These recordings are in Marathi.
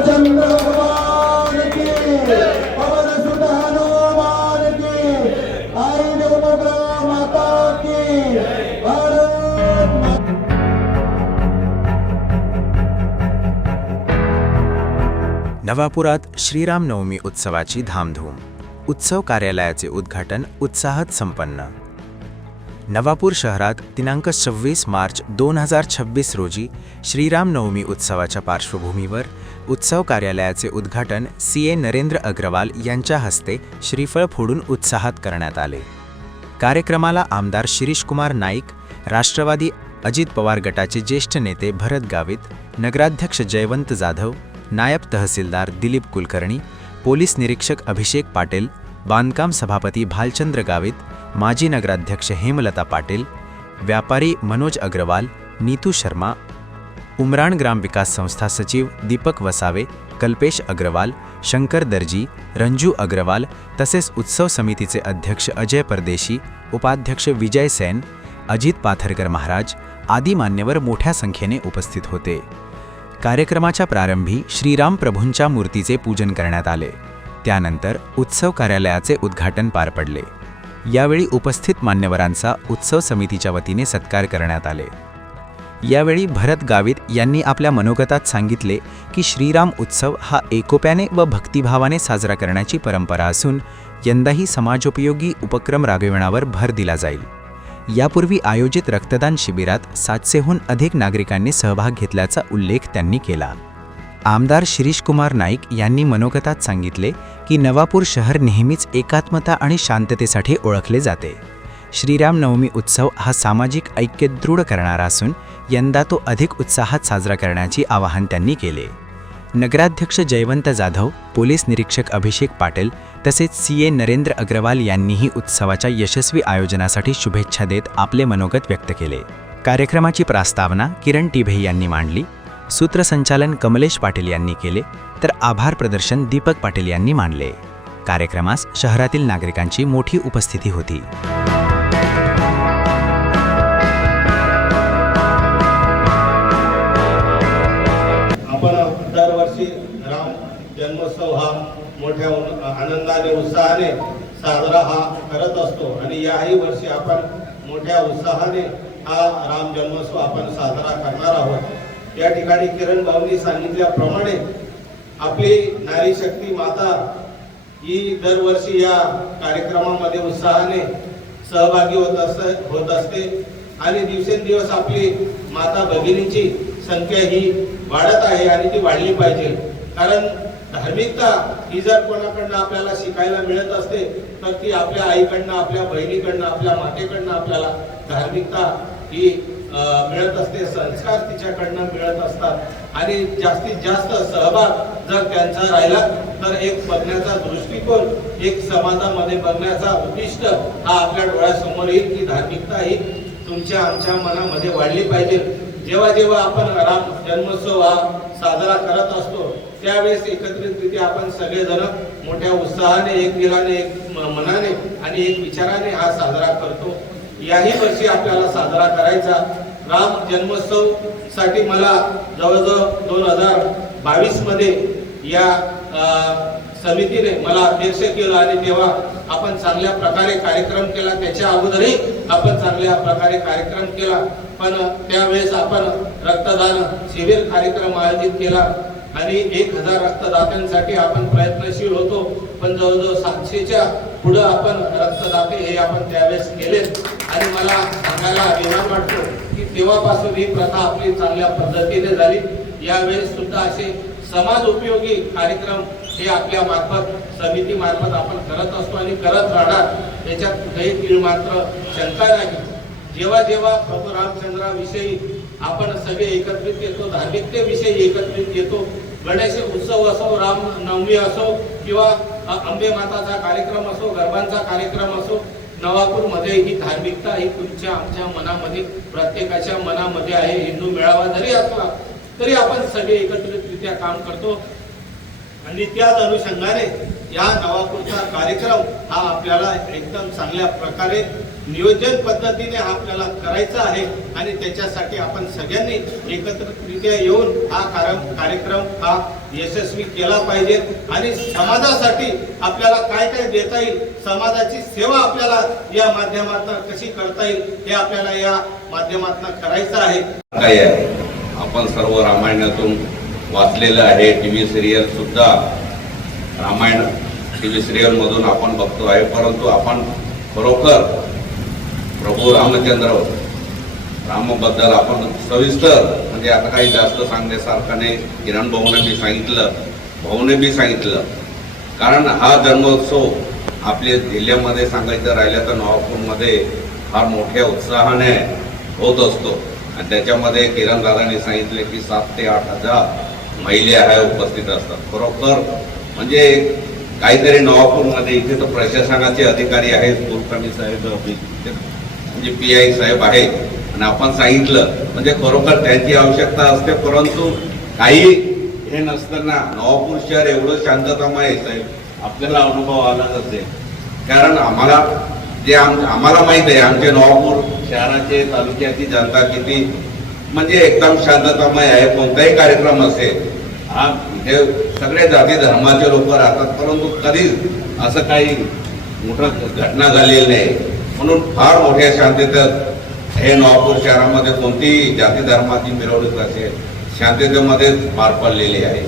रामचंद्र भगवान की, पवन सुत हनुमान की, आई देवोग्रह माता की, भारत माता। नवापुरात श्रीरामनवमी उत्सवाची धामधूम. उत्सव कार्यालयाचे उद्घाटन उत्साहात संपन्न. नवापूर शहरात दिनांक 26 मार्च 2026 रोजी श्रीरामनवमी उत्सवाच्या पार्श्वभूमीवर उत्सव कार्यालयाचे उद्घाटन CA नरेंद्र अग्रवाल यांच्या हस्ते श्रीफळ फोडून उत्साहात करण्यात आले. कार्यक्रमाला आमदार शिरीष कुमार नाईक, राष्ट्रवादी अजित पवार गटाचे ज्येष्ठ नेते भरत गावित, नगराध्यक्ष जयवंत जाधव, नायब तहसीलदार दिलीप कुलकर्णी, पोलीस निरीक्षक अभिषेक पाटील, बांधकाम सभापती भालचंद्र गावित, माजी नगराध्यक्ष हेमलता पाटील, व्यापारी मनोज अग्रवाल, नीतू शर्मा, उमराण ग्राम विकास संस्था सचिव दीपक वसावे, कल्पेश अग्रवाल, शंकर दर्जी, रंजू अग्रवाल तसेच उत्सव समितीचे अध्यक्ष अजय परदेशी, उपाध्यक्ष विजय सेन, अजित पाथरकर महाराज आदी मान्यवर मोठ्या संख्येने उपस्थित होते. कार्यक्रमाच्या प्रारंभी श्रीराम प्रभूंच्या मूर्तीचे पूजन करण्यात आले. त्यानंतर उत्सव कार्यालयाचे उद्घाटन पार पडले. यावेळी उपस्थित मान्यवरांचा उत्सव समितीच्या वतीने सत्कार करण्यात आले. यावेळी भरत गावित यांनी आपल्या मनोगतात सांगितले की श्रीराम उत्सव हा एकोप्याने व भक्तिभावाने साजरा करण्याची परंपरा असून यंदाही समाजोपयोगी उपक्रम राबविण्यावर भर दिला जाईल. यापूर्वी आयोजित रक्तदान शिबिरात 700हून अधिक नागरिकांनी सहभाग घेतल्याचा उल्लेख त्यांनी केला. आमदार शिरीष कुमार नाईक यांनी मनोगतात सांगितले की नवापूर शहर नेहमीच एकात्मता आणि शांततेसाठी ओळखले जाते. श्रीरामनवमी उत्सव हा सामाजिक ऐक्य दृढ करणारा असून यंदा तो अधिक उत्साहात साजरा करण्याचे आवाहन त्यांनी केले. नगराध्यक्ष जयवंत जाधव, पोलीस निरीक्षक अभिषेक पाटील तसेच CA नरेंद्र अग्रवाल यांनीही उत्सवाच्या यशस्वी आयोजनासाठी शुभेच्छा देत आपले मनोगत व्यक्त केले. कार्यक्रमाची प्रस्तावना किरण टिभे यांनी मांडली. सूत्रसंचालन कमलेश पाटील यांनी केले तर आभार प्रदर्शन दीपक पाटील यांनी मांडले. कार्यक्रमास शहरातील नागरिकांची मोठी उपस्थिती होती. आपण दरवर्षी राम जन्मोत्सव हा मोठ्या आनंदाने उत्साहाने साजरा हा करत असतो आणि याही वर्षी आपण मोठ्या उत्साहाने हा राम जन्मोत्सव आपण साजरा करणार आहोत. या ठिकाणी किरण भाऊंनी सांगितल्याप्रमाणे आपली नारी शक्ती माता ही दरवर्षी या कार्यक्रमामध्ये उत्साहाने सहभागी होत असते आणि दिवसेंदिवस आपली माता भगिनींची संख्या ही वाढत आहे आणि ती वाढली पाहिजे. कारण धार्मिकता ही जर कोणाकडनं आपल्याला शिकायला मिळत असते तर ती आपल्या आईकडनं, आपल्या बहिणीकडनं, आपल्या मातेकडनं आपल्याला धार्मिकता ही मिळत असते. संस्कार तिच्याकडनं मिळत असतात आणि जास्तीत जास्त सहभाग जर त्यांचा राहिला तर एक बघण्याचा दृष्टिकोन, एक समाजामध्ये बघण्याचा उद्दिष्ट हा आपल्या डोळ्यासमोर येईल की धार्मिकता ही तुमच्या आमच्या मनामध्ये वाढली पाहिजे. जेव्हा जेव्हा आपण राम जन्मोत्सव हा साजरा करत असतो त्यावेळेस एकत्रितरित्या आपण सगळेजण मोठ्या उत्साहाने, एक दिलाने, एक मनाने आणि एक विचाराने हा साजरा करतो. याही वर्षी आपल्याला साजरा करायचा. राम जन्मोत्सव साठी मला जवळजवळ 2022 मध्ये या समितीने मला अध्यक्ष केलं आणि तेव्हा आपण चांगल्या प्रकारे कार्यक्रम केला. त्याच्या अगोदरही आपण चांगल्या प्रकारे कार्यक्रम केला, पण त्यावेळेस आपण रक्तदान शिबिर कार्यक्रम आयोजित केला आणि 1000 रक्तदात्यांसाठी आपण प्रयत्नशील होतो. पण जवळजवळ 700च्या पुढे आपण रक्तदाते हे आपण त्यावेळेस केले आणि मला सांगायला अभिमान वाटतो की तेव्हापासून ही प्रथा आपली चांगल्या पद्धतीने झाली. यावेळेस सुद्धा असे समाज उपयोगी कार्यक्रम हे आपल्या मार्फत, समिती मार्फत आपण करत असतो आणि करत राहणार, याच्यात कुठेही तीळ मात्र शंका नाही. जेव्हा जेव्हा प्रभू रामचंद्राविषयी आपण सगळे एकत्रित येतो, धार्मिकतेविषयी एकत्रित येतो, गणेश उत्सव असो, रामनवमी असो किंवा अंबे माताचा कार्यक्रम असो, गरबांचा कार्यक्रम असो, नवापूरमध्ये ही धार्मिकता ही तुमच्या आमच्या मनामध्ये, प्रत्येकाच्या मनामध्ये आहे. हिंदू मेळावा जरी असला तरी आपण सगळे एकत्रितरित्या काम करतो आणि त्याच अनुषंगाने या नवापूरचा कार्यक्रम हा आपल्याला एकदम चांगल्या प्रकारे नियोजन पद्धतीने आपल्याला करायचं आहे आणि त्याच्यासाठी आपण सगळ्यांनी एकत्रितरित्या येऊन हा कार्यक्रम हा यशस्वी केला पाहिजे आणि समाजासाठी आपल्याला काय काय देता येईल, समाजाची सेवा आपल्याला या माध्यमातून कशी करता येईल हे आपल्याला या माध्यमातून करायचं आहे. काय आहे, आपण सर्व रामायणातून वाचलेलं आहे. टीव्ही सिरियल सुद्धा रामायण टीव्ही सिरियल मधून आपण बघतो आहे, परंतु आपण खरोखर प्रभू रामचंद्र रामबद्दल आपण सविस्तर म्हणजे आता काही जास्त सांगण्यासारखं नाही. किरण भाऊने बी सांगितलं कारण हा जन्मोत्सव आपल्या जिल्ह्यामध्ये सांगायचं राहिलं तर नवापूरमध्ये फार मोठ्या उत्साहाने होत असतो आणि त्याच्यामध्ये किरण दादांनी सांगितले की 7 ते 8 हजार महिला उपस्थित असतात. खरोखर म्हणजे काहीतरी नवापूरमध्ये इथे तर प्रशासनाचे अधिकारी आहेत, कुलकर्णी साहेब म्हणजे PI साहेब आहे आणि आपण सांगितलं म्हणजे खरोखर त्यांची आवश्यकता असते, परंतु काही हे नसताना नवापूर शहर एवढं शांततामय आहे साहेब, आपल्याला अनुभव आलाच असेल. कारण आम्हाला माहित आहे आमचे नवापूर शहराचे तालुक्याची जनता किती म्हणजे एकदम शांततामय आहे. कोणताही कार्यक्रम असेल हे सगळे जाती धर्माचे लोक राहतात, परंतु कधीच असं काही मोठं घटना झालेली नाही. म्हणून फार मोठ्या शांततेत हे नवापूर शहरामध्ये कोणतीही जाती धर्माची मिरवणूक असेल शांततेमध्ये पार पडलेली आहे.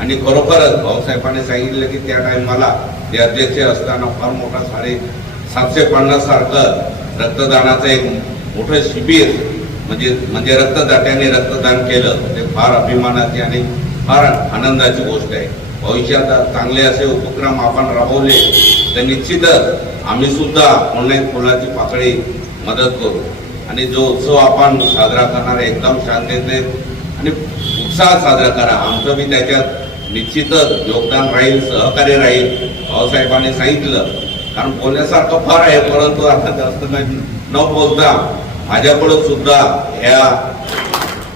आणि खरोखरच भाऊसाहेबांनी सांगितलं की त्या टाइमाला ते अध्यक्ष असताना फार मोठा 750 सारखं रक्तदानाचं एक मोठं शिबिर म्हणजे रक्तदात्यांनी रक्तदान केलं, ते फार अभिमानाची आणि फार आनंदाची गोष्ट आहे. भविष्यात चांगले असे उपक्रम आपण राबवले तर निश्चितच आम्ही सुद्धा फुलाची पाकळी मदत करू आणि जो उत्सव आपण साजरा करणार आहे एकदम शांततेत आणि उत्साहात साजरा करा. आमचं बी त्याच्यात निश्चितच योगदान राहील, सहकार्य राहील. भाऊसाहेबांनी सांगितलं कारण बोलण्यासारखं फार आहे, परंतु आता जास्त काही न बोलता माझ्याकडून सुद्धा ह्या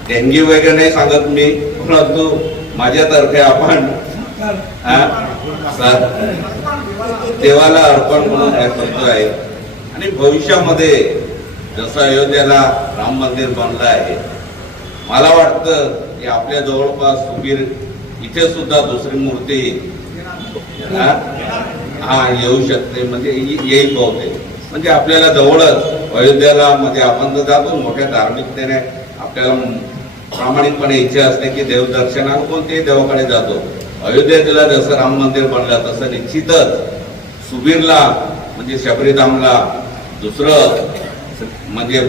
देणगी वगैरे नाही सांगत मी, परंतु माझ्यातर्फे आपण देवाला अर्पण म्हणून हे करतो आहे. आणि भविष्यामध्ये जसं अयोध्येला राम मंदिर बनलं आहे, मला वाटतं की आपल्या जवळपास सुबीर इथे सुद्धा दुसरी मूर्ती येऊ शकते, म्हणजे येईल बहुतेक. म्हणजे आपल्याला जवळच अयोध्येला म्हणजे आपण तर जातो मोठ्या धार्मिकतेने, आपल्याला प्रामाणिकपणे इच्छा असते की देवदर्शनाला कोणत्याही देवाकडे जातो. अयोध्येला जसं राम मंदिर बनलं तसं निश्चितच सुबीरला म्हणजे शबरीधामला दुसरं म्हणजे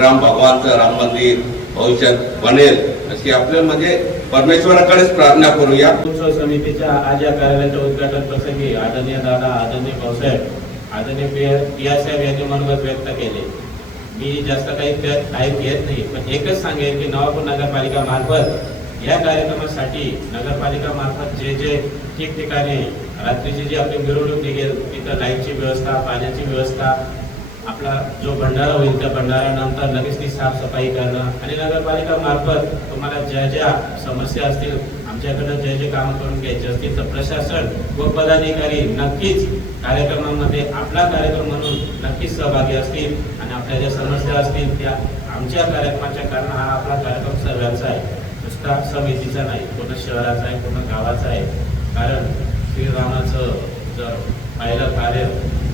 राम भगवानचं राम मंदिर भविष्यात बनेल अशी आपल्या म्हणजे परमेश्वराकडेच प्रार्थना करूया. उत्सव समितीच्या आज या कार्यालयाच्या उद्घाटन प्रसंगी आदरणीय दादा, आदरणीय भाऊसाहेब, आदरणीय PR साहेब यांनी मनोगत व्यक्त केले. मी जास्त काही घेत नाही, पण एकच सांगेन की नवापूर नगरपालिका मार्फत या कार्यक्रमासाठी नगरपालिका मार्फत जे ठिकठिकाणी रात्रीची जी आपली मिरवणूक निघेल तिथं लाईटची व्यवस्था, पाण्याची व्यवस्था, आपला जो भंडारा होईल त्या भंडाऱ्यानंतर लगेच ती साफसफाई करणं आणि नगरपालिका मार्फत तुम्हाला ज्या समस्या असतील आमच्याकडे जे कामं करून घ्यायचे असतील तर प्रशासन व पदाधिकारी नक्कीच कार्यक्रमामध्ये आपला कार्यक्रम म्हणून नक्कीच सहभागी असतील आणि आपल्या ज्या समस्या असतील त्या आमच्या कार्यक्रमाच्या कारण हा आपला कार्यक्रम सर्वांचा आहे, नुसता समितीचा नाही, पूर्ण शहराचा आहे, पूर्ण गावाचा आहे. कारण श्रीरामाचं जर पाहिलं कार्य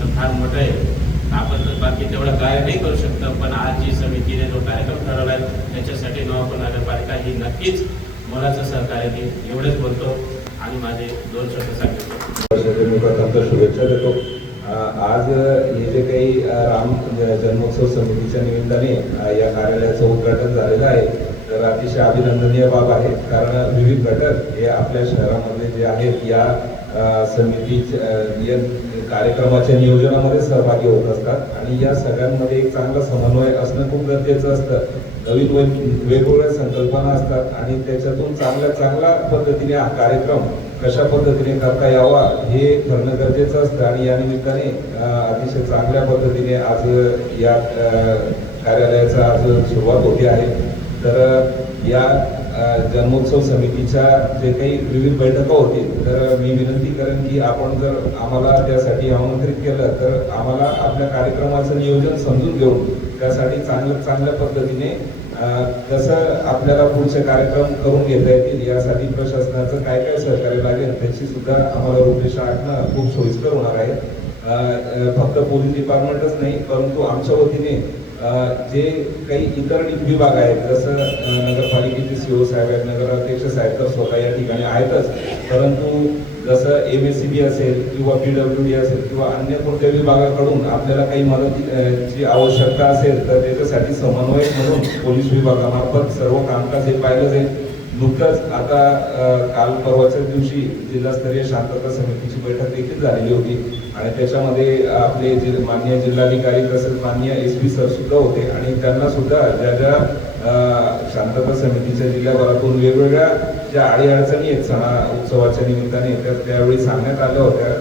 तर फार मोठं आहे. आपण तर बाकी तेवढं कार्य नाही करू शकतो, पण आज जी समितीने जो कार्यक्रम ठरवला आहे त्याच्यासाठी नवापूर नगरपालिका ही नक्कीच मोलाचं सहकार्य देईल. एवढेच बोलतो आणि माझे 2 शब्द सांगतो. शुभेच्छा देतो. आज हे जे काही राम जन्मोत्सव समितीच्या निमित्ताने या कार्यालयाचं उद्घाटन झालेलं आहे तर अतिशय अभिनंदनीय बाब आहे. कारण विविध घटक हे आपल्या शहरामध्ये जे आहेत या समितीच्या कार्यक्रमाच्या नियोजनामध्ये सहभागी होत असतात आणि या सगळ्यांमध्ये एक चांगला समन्वय असणं खूप गरजेचं असतं. नवीन वेगवेगळ्या संकल्पना असतात आणि त्याच्यातून चांगल्या पद्धतीने हा कार्यक्रम कशा पद्धतीने करता यावा हे ठरणं गरजेचं असतं. आणि या निमित्ताने अतिशय चांगल्या पद्धतीने आज या कार्यालयाचा आज सुरुवात होते आहे. तर या जन्मोत्सव समितीच्या जे काही विविध बैठका होतील, तर मी विनंती करेन की आपण जर आम्हाला त्यासाठी आमंत्रित केलं तर आम्हाला आपल्या कार्यक्रमाचं नियोजन समजून घेऊन त्यासाठी चांगल्या पद्धतीने कसं आपल्याला पुढचे कार्यक्रम करून घेता येतील यासाठी प्रशासनाचं काय काय सहकार्य लागेल त्याची सुद्धा आम्हाला रूपरेषा आखणं खूप सोयीस्कर होणार आहे. फक्त पोलीस डिपार्टमेंटच नाही, परंतु आमच्या वतीने जे काही इतर विभाग आहेत, जसं नगरपालिकेचे CO साहेब आहेत, नगराध्यक्ष साहेब तर स्वतः या ठिकाणी आहेतच, परंतु जसं MSCB असेल किंवा PWD असेल किंवा अन्य कोणत्या विभागाकडून आपल्याला काही मदतीची आवश्यकता असेल तर त्याच्यासाठी समन्वय म्हणून पोलीस विभागामार्फत सर्व कामकाज हे पाहिलं जाईल. नुकतंच आता काल परवाच्या दिवशी जिल्हास्तरीय शांतता समितीची बैठक देखील झालेली होती आणि त्याच्यामध्ये आपले माननीय जिल्हाधिकारी तसेच माननीय SP सर सुद्धा होते आणि त्यांना सुद्धा ज्या शांतता समितीच्या जिल्ह्याभरातून वेगवेगळ्या ज्या अडीअडचणी आहेत सणा उत्सवाच्या निमित्ताने त्यावेळी सांगण्यात आल्या होत्या.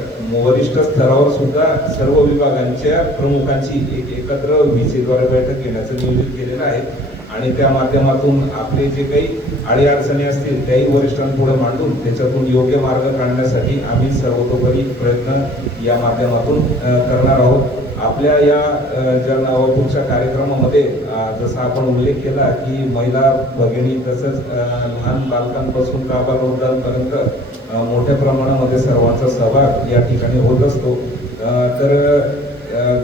वरिष्ठ स्तरावर सुद्धा सर्व विभागांच्या प्रमुखांची एक एकत्र VC द्वारे बैठक घेण्याचं नियोजित केलेलं आहे आणि त्या माध्यमातून आपले जे काही अडीअडचणी असतील त्याही वरिष्ठांपुढे मांडून त्याच्यातून योग्य मार्ग काढण्यासाठी आम्ही सर्वतोपरी प्रयत्न या माध्यमातून करणार आहोत. आपल्या या ज्या नवापूरच्या कार्यक्रमामध्ये जसा आपण उल्लेख केला की महिला भगिनी तसंच लहान बालकांपासून तर वृद्धांपर्यंत मोठ्या प्रमाणामध्ये सर्वांचा सहभाग या ठिकाणी होत असतो. तर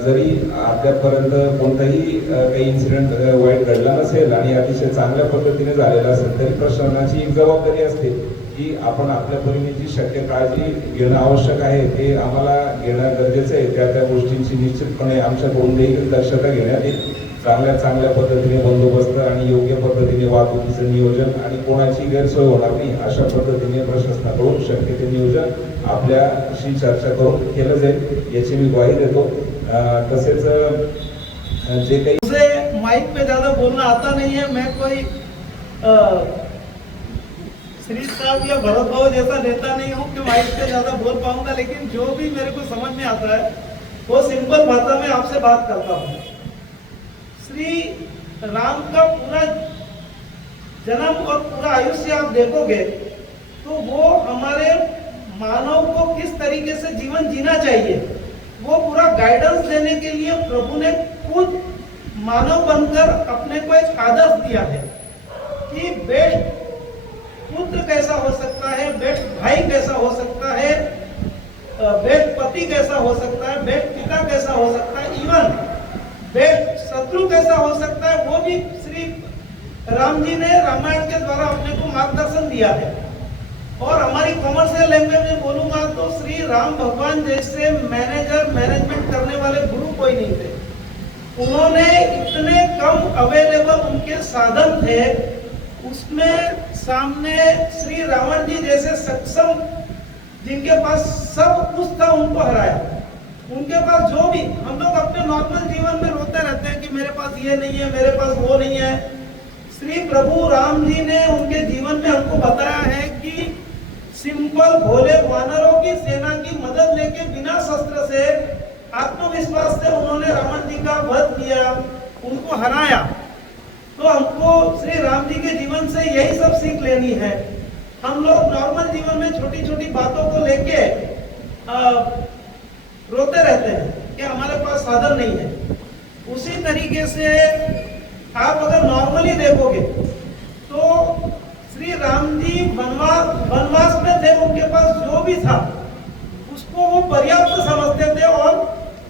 जरी अद्यापपर्यंत कोणताही काही इन्सिडेंट वाईट घडला नसेल आणि अतिशय चांगल्या पद्धतीने झालेला असेल तरी प्रशासनाची एक जबाबदारी असते की आपण आपल्या परीने जी शक्य काळजी घेणं आवश्यक आहे ते आम्हाला घेणं गरजेचं आहे. त्या गोष्टींची निश्चितपणे आमच्याकडून देखील दक्षता घेण्यात येईल. चांगल्या पद्धतीने बंदोबस्त आणि योग्य पद्धतीने वाहतुकीचं नियोजन आणि कोणाची गैरसोय होणार नाही अशा पद्धतीने प्रशासनाकडून शक्य ते नियोजन आपल्याशी चर्चा करून केलं जाईल याची मी ग्वाही देतो. तसेच जे काही मुझे माइक पे ज्यादा बोलना आता नहीं है, मैं कोई श्री साहब या भरत भाव जैसा नेता नहीं हूँ कि माइक पे ज्यादा बोल पाऊंगा, लेकिन जो भी मेरे को समझ में आता है वो सिंपल भाषा में आपसे बात करता हूँ. श्री राम का पूरा जन्म और पूरा आयुष्य आप देखोगे तो वो हमारे मानव को किस तरीके से जीवन जीना चाहिए वो पूरा गाइडेंस देने के लिए प्रभु ने खुद मानव बनकर अपने को एक आदर्श दिया है कि बेस्ट पुत्र कैसा हो सकता है, बेस्ट भाई कैसा हो सकता है, बेस्ट पति कैसा हो सकता है, बेस्ट पिता कैसा हो सकता है, इवन बेस्ट शत्रु कैसा हो सकता है, वो भी श्री राम जी ने रामायण के द्वारा अपने को मार्गदर्शन दिया है. और हमारी कॉमर्शियल लैंग्वेज में बोलूंगा तो श्री राम भगवान जैसे मैनेजमेंट करने वाले गुरु कोई नहीं थे. उन्होंने इतने कम अवेलेबल उनके साधन थे, उसमें सामने श्री रावण जी जैसे सक्षम जिनके पास सब कुछ था उनको हराया. उनके पास जो भी हम लोग अपने नॉर्मल जीवन में रोते रहते हैं कि मेरे पास ये नहीं है, मेरे पास वो नहीं है. श्री प्रभु राम जी ने उनके जीवन में हमको बताया है कि सिंपल भोले वानरों की सेना की मदद लेके बिना शस्त्र से आत्मविश्वास से उन्होंने रावण जी का वध किया, उनको हराया. तो हमको श्री राम जी के जीवन से यही सब सीख लेनी है. हम लोग नॉर्मल जीवन में छोटी छोटी बातों को लेके रोते रहते हैं कि हमारे पास साधन नहीं है. उसी तरीके से आप अगर नॉर्मली देखोगे तो श्री राम जी वनवास में थे, उनके पास जो भी था उसको वो पर्याप्त समझते थे और